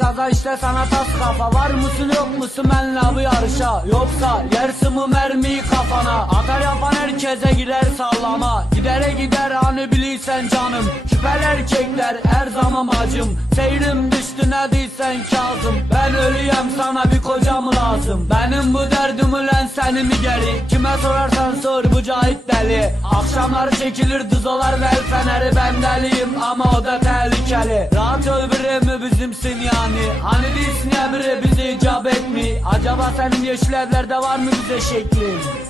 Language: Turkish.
gaza işte sana tas kafa. Var mısın yok musun benle bu yarışa? Yoksa yersin mi mermiyi kafana? Atar yapan herkese girer sallama. Gidere gider hani bilirsen canım. Şüpheli erkekler her zaman bacım. Seyrim düştü ne değilsen Kazım. Ben ölüyem sana bir kocam lazım. Benim bu derdim ulan seni mi geri? Kime sorarsan sor bu cahit deli. Akşamları çekilir düzolar ve el feneri. Ben deliyim ama o da tehlikeli. Rahat öbürü emri bize icap etmi Acaba senin yeşil evlerde var mı bize şeklin